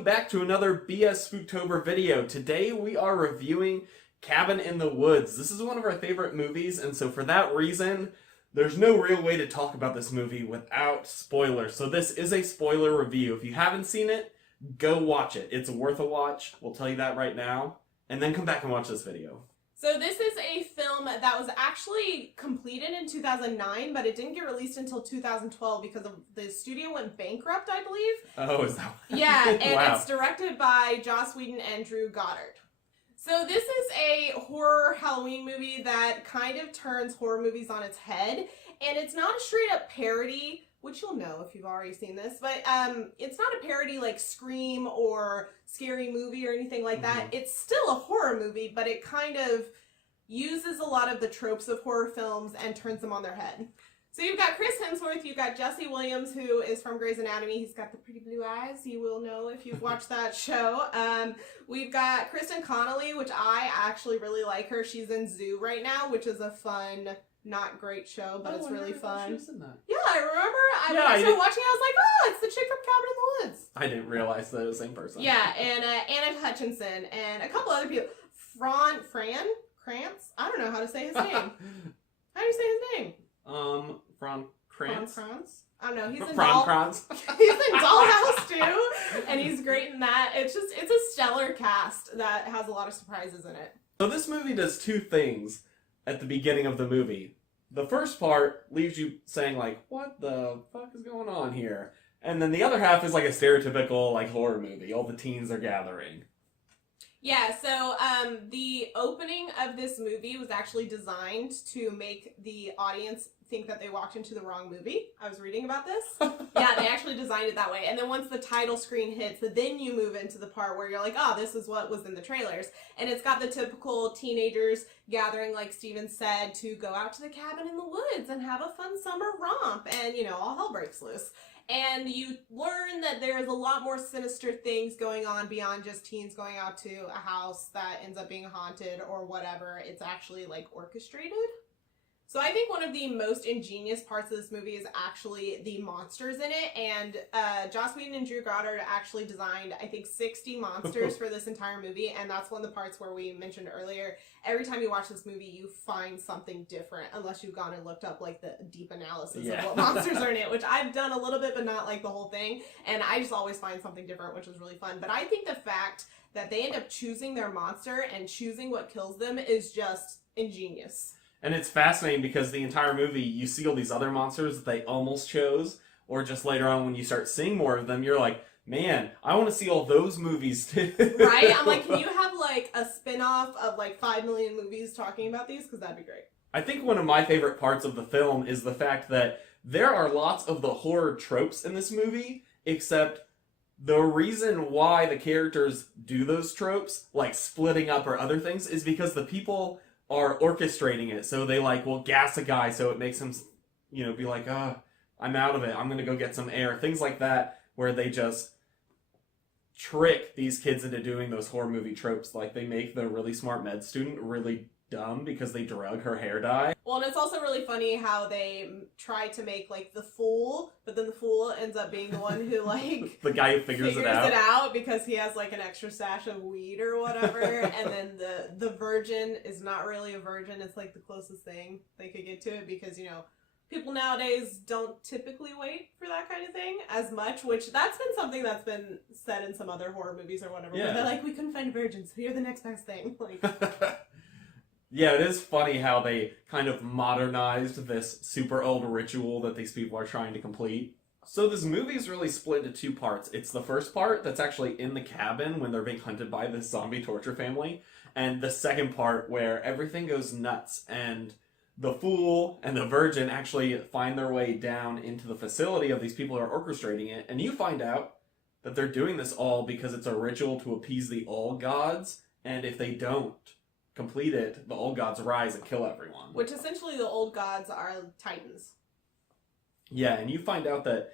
welcome back to another BS Spooktober video. Today we are reviewing Cabin in the Woods. This is one of our favorite movies, and so for that reason, there's no real way to talk about this movie without spoilers. So this is a spoiler review. If you haven't seen it, go watch it. It's worth a watch. We'll tell you that right now. And then come back and watch this video. So this is a film that was actually completed in 2009, but it didn't get released until 2012 because the studio went bankrupt, I believe. Oh, is that what? Yeah, and Wow. It's directed by Joss Whedon and Drew Goddard. So this is a horror Halloween movie that kind of turns horror movies on its head, and it's not a straight up parody, which you'll know if you've already seen this, but it's not a parody like Scream or Scary Movie or anything like that. It's still a horror movie, but it kind of uses a lot of the tropes of horror films and turns them on their head. So you've got Chris Hemsworth, you've got Jesse Williams, who is from Grey's Anatomy. He's got the pretty blue eyes. You will know if you've watched that show. We've got Kristen Connolly, which I actually really like her. She's in Zoo right now, which is a fun, not great show, but it's really fun. She was in that. Yeah, I remember. When I started watching, I was like, oh, it's the chick from Cabin in the Woods. I didn't realize that it was the same person. Yeah, and Anna Hutchinson and a couple other people. Fran Krantz? I don't know how to say his name. How do you say his name? Fran Krantz? I don't know. He's in Krantz. He's in Dollhouse too, and he's great in that. It's a stellar cast that has a lot of surprises in it. So this movie does two things at the beginning of the movie. The first part leaves you saying like, what the fuck is going on here? And then the other half is like a stereotypical like horror movie. All the teens are gathering. Yeah, so the opening of this movie was actually designed to make the audience think that they walked into the wrong movie. I was reading about this. Yeah, they actually designed it that way. And then once the title screen hits, then you move into the part where you're like, oh, this is what was in the trailers. And it's got the typical teenagers gathering, like Steven said, to go out to the cabin in the woods and have a fun summer romp. And, you know, all hell breaks loose. And you learn that there's a lot more sinister things going on beyond just teens going out to a house that ends up being haunted or whatever. It's actually, like, orchestrated. So I think one of the most ingenious parts of this movie is actually the monsters in it. And Joss Whedon and Drew Goddard actually designed, I think, 60 monsters for this entire movie. And that's one of the parts where we mentioned earlier, every time you watch this movie, you find something different, unless you've gone and looked up, like, the deep analysis of what monsters are in it, which I've done a little bit, but not, like, the whole thing. And I just always find something different, which is really fun. But I think the fact that they end up choosing their monster and choosing what kills them is just ingenious. And it's fascinating because the entire movie, you see all these other monsters that they almost chose, or just later on when you start seeing more of them, you're like, man, I want to see all those movies too. Right? I'm like, can you have like a spin-off of like 5 million movies talking about these? Because that'd be great. I think one of my favorite parts of the film is the fact that there are lots of the horror tropes in this movie, except the reason why the characters do those tropes, like splitting up or other things, is because the people are orchestrating it. So they like will gas a guy so it makes him, you know, be like, I'm out of it. I'm going to go get some air. Things like that, where they just trick these kids into doing those horror movie tropes. Like they make the really smart med student really dumb because they drug her hair dye. Well, and it's also really funny how they try to make like the fool, but then the fool ends up being the one who like the guy who figures it out because he has like an extra stash of weed or whatever. And then the virgin is not really a virgin. It's like the closest thing they could get to it because, you know, people nowadays don't typically wait for that kind of thing as much, which that's been something that's been said in some other horror movies or whatever. Yeah. Where they're like, we couldn't find a virgin, so you're the next best thing. Like. Yeah, it is funny how they kind of modernized this super old ritual that these people are trying to complete. So this movie is really split into two parts. It's the first part that's actually in the cabin when they're being hunted by this zombie torture family, and the second part where everything goes nuts and the fool and the virgin actually find their way down into the facility of these people who are orchestrating it, and you find out that they're doing this all because it's a ritual to appease the old gods, and if they don't complete it, the old gods rise and kill everyone. Which essentially the old gods are titans. Yeah, and you find out that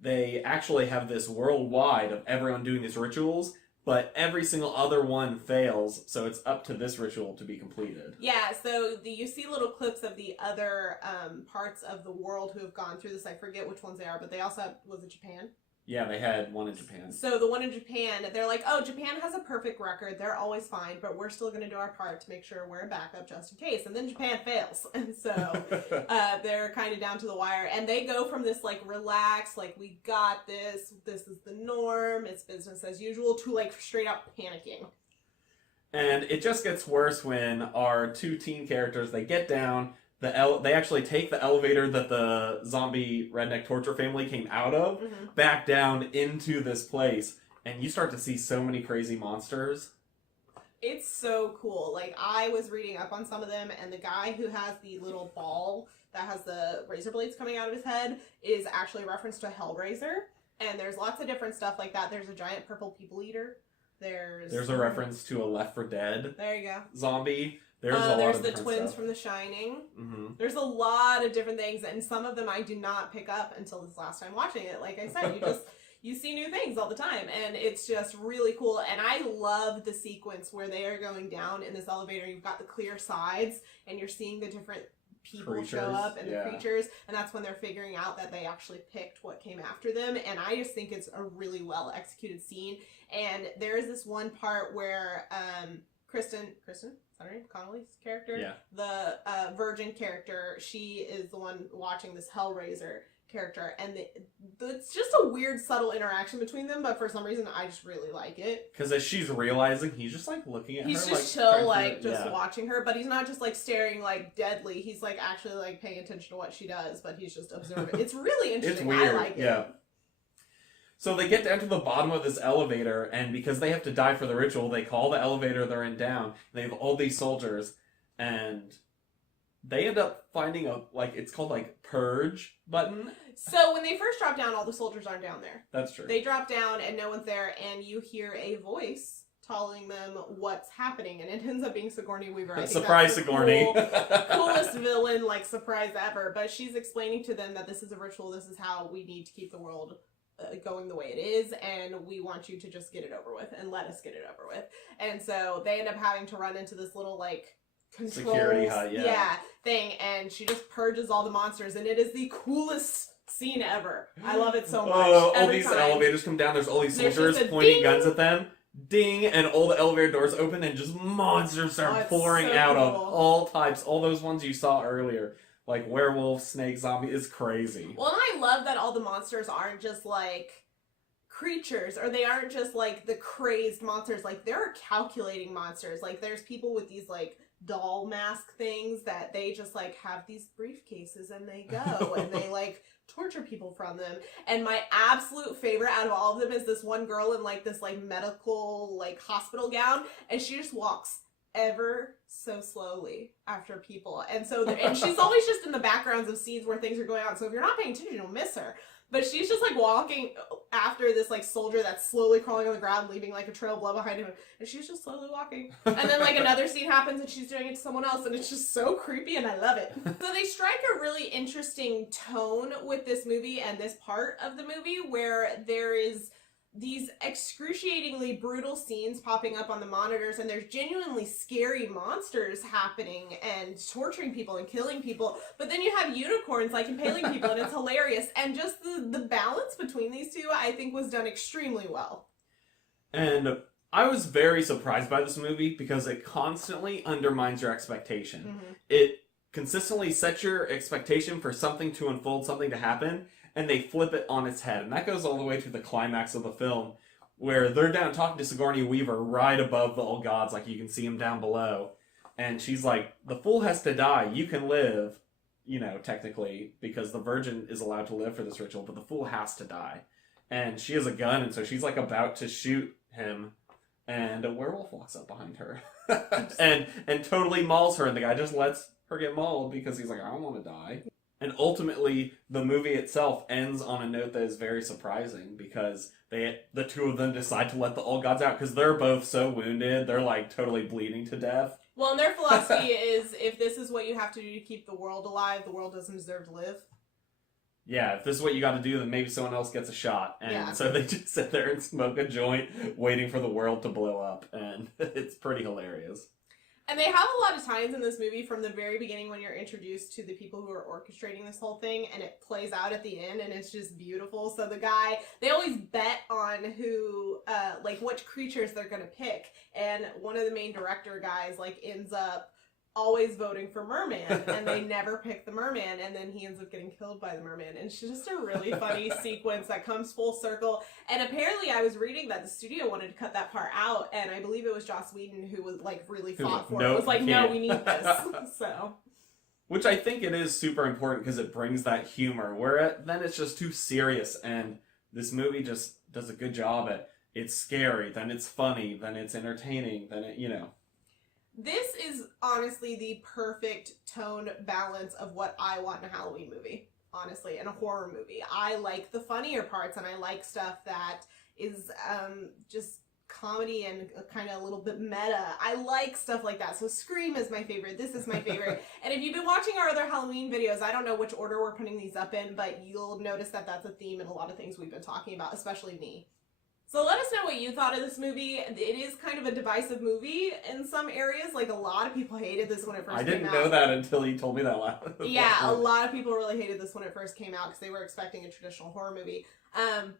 they actually have this worldwide of everyone doing these rituals, but every single other one fails, so it's up to this ritual to be completed. Yeah, so you see little clips of the other parts of the world who have gone through this. I forget which ones they are, but they also have, was it Japan? Yeah, they had one in Japan. So the one in Japan, they're like, oh, Japan has a perfect record. They're always fine, but we're still going to do our part to make sure we're a backup just in case. And then Japan fails. And so they're kind of down to the wire. And they go from this, like, relax, like, we got this, this is the norm, it's business as usual, to, like, straight up panicking. And it just gets worse when our two teen characters, they get down, they actually take the elevator that the zombie redneck torture family came out of, back down into this place, and you start to see so many crazy monsters. It's so cool. Like, I was reading up on some of them, and the guy who has the little ball that has the razor blades coming out of his head is actually a reference to Hellraiser, and there's lots of different stuff like that. There's a giant purple people eater. There's a reference to a Left 4 Dead there you go. zombie. There's the twins stuff from The Shining. Mm-hmm. There's a lot of different things, and some of them I do not pick up until this last time watching it. Like I said, you see new things all the time, and it's just really cool. And I love the sequence where they are going down in this elevator. You've got the clear sides, and you're seeing the different people show up and the creatures, and that's when they're figuring out that they actually picked what came after them. And I just think it's a really well executed scene. And there is this one part where Kristen, Connolly's character, the virgin character, she is the one watching this Hellraiser character, and it's just a weird, subtle interaction between them, but for some reason, I just really like it. Because as she's realizing, he's just, like, looking at her, he's just chill, like, just watching her, but he's not just, like, staring, like, deadly. He's, like, actually, like, paying attention to what she does, but he's just observing. It's really interesting. It's weird. I like it. Yeah. So they get down to the bottom of this elevator, and because they have to die for the ritual, they call the elevator they're in down. They have all these soldiers, and they end up finding it's called, like, purge button. So when they first drop down, all the soldiers aren't down there. That's true. They drop down, and no one's there, and you hear a voice telling them what's happening, and it ends up being Sigourney Weaver. I think surprise, that's Sigourney. Coolest villain, like, surprise ever. But she's explaining to them that this is a ritual, this is how we need to keep the world going the way it is, and we want you to just get it over with and let us get it over with. And so they end up having to run into this little, like, security hut, thing, and she just purges all the monsters, and it is the coolest scene ever. I love it so much. All these elevators come down, there's all these soldiers pointing guns at them, ding, and all the elevator doors open, and just monsters start pouring out of all types, all those ones you saw earlier. Like werewolf, snake, zombie, is crazy. Well, and I love that all the monsters aren't just, like, creatures, or they aren't just, like, the crazed monsters. Like, there are calculating monsters. Like, there's people with these, like, doll mask things that they just, like, have these briefcases and they go and they, like, torture people from them. And my absolute favorite out of all of them is this one girl in, like, this, like, medical, like, hospital gown, and she just walks ever so slowly after people, and she's always just in the backgrounds of scenes where things are going on, so if you're not paying attention, you'll miss her. But she's just, like, walking after this, like, soldier that's slowly crawling on the ground, leaving, like, a trail of blood behind him, and she's just slowly walking. And then, like, another scene happens, and she's doing it to someone else, and it's just so creepy, and I love it. So they strike a really interesting tone with this movie and this part of the movie, where there is these excruciatingly brutal scenes popping up on the monitors, and there's genuinely scary monsters happening and torturing people and killing people, but then you have unicorns, like, impaling people, and it's hilarious. And just the balance between these two, I think, was done extremely well. And I was very surprised by this movie because it constantly undermines your expectation. Mm-hmm. It consistently sets your expectation for something to unfold, something to happen, and they flip it on its head. And that goes all the way to the climax of the film, where they're down talking to Sigourney Weaver right above the old gods, like you can see him down below. And she's like, the fool has to die, you can live, technically, because the virgin is allowed to live for this ritual, but the fool has to die. And she has a gun, and so she's, like, about to shoot him, and a werewolf walks up behind her. and totally mauls her, and the guy just lets her get mauled because he's like, I don't want to die. And ultimately, the movie itself ends on a note that is very surprising because the two of them decide to let the old gods out because they're both so wounded. They're, like, totally bleeding to death. Well, and their philosophy is, if this is what you have to do to keep the world alive, the world doesn't deserve to live. Yeah, if this is what you got to do, then maybe someone else gets a shot. And so they just sit there and smoke a joint, waiting for the world to blow up. And it's pretty hilarious. And they have a lot of times in this movie from the very beginning when you're introduced to the people who are orchestrating this whole thing, and it plays out at the end, and it's just beautiful. So the guy, they always bet on who, like, which creatures they're gonna pick, and one of the main director guys, like, ends up always voting for Merman, and they never pick the Merman, and then he ends up getting killed by the Merman. And it's just a really funny sequence that comes full circle. And apparently I was reading that the studio wanted to cut that part out, and I believe it was Joss Whedon who was like really fought for it. It was like, no, we need this. So, which I think it is super important because it brings that humor where then it's just too serious, and this movie just does a good job at it's scary, then it's funny, then it's entertaining, then it, you know. This is honestly the perfect tone balance of what I want in a Halloween movie, honestly, in a horror movie. I like the funnier parts, and I like stuff that is just comedy and kind of a little bit meta. I like stuff like that. So Scream is my favorite. This is my favorite. And if you've been watching our other Halloween videos, I don't know which order we're putting these up in, but you'll notice that that's a theme in a lot of things we've been talking about, especially me. So let us know what you thought of this movie. It is kind of a divisive movie in some areas. Like, a lot of people hated this when it first came out. I didn't know that until you told me that last. Yeah, a lot of people really hated this when it first came out because they were expecting a traditional horror movie.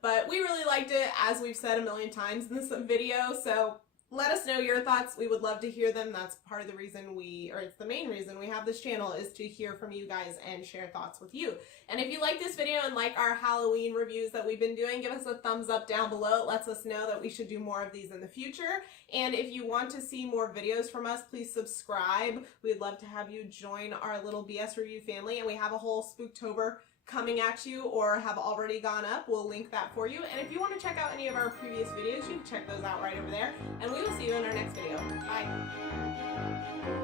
But we really liked it, as we've said a million times in this video. So let us know your thoughts. We would love to hear them. That's part of the reason it's the main reason we have this channel, is to hear from you guys and share thoughts with you. And if you like this video and like our Halloween reviews that we've been doing, give us a thumbs up down below. It lets us know that we should do more of these in the future. And if you want to see more videos from us, please subscribe. We'd love to have you join our little BS Review family. And we have a whole Spooktober coming at you, or have already gone up. We'll link that for you. And if you want to check out any of our previous videos, you can check those out right over there. And we will see you in our next video. Bye.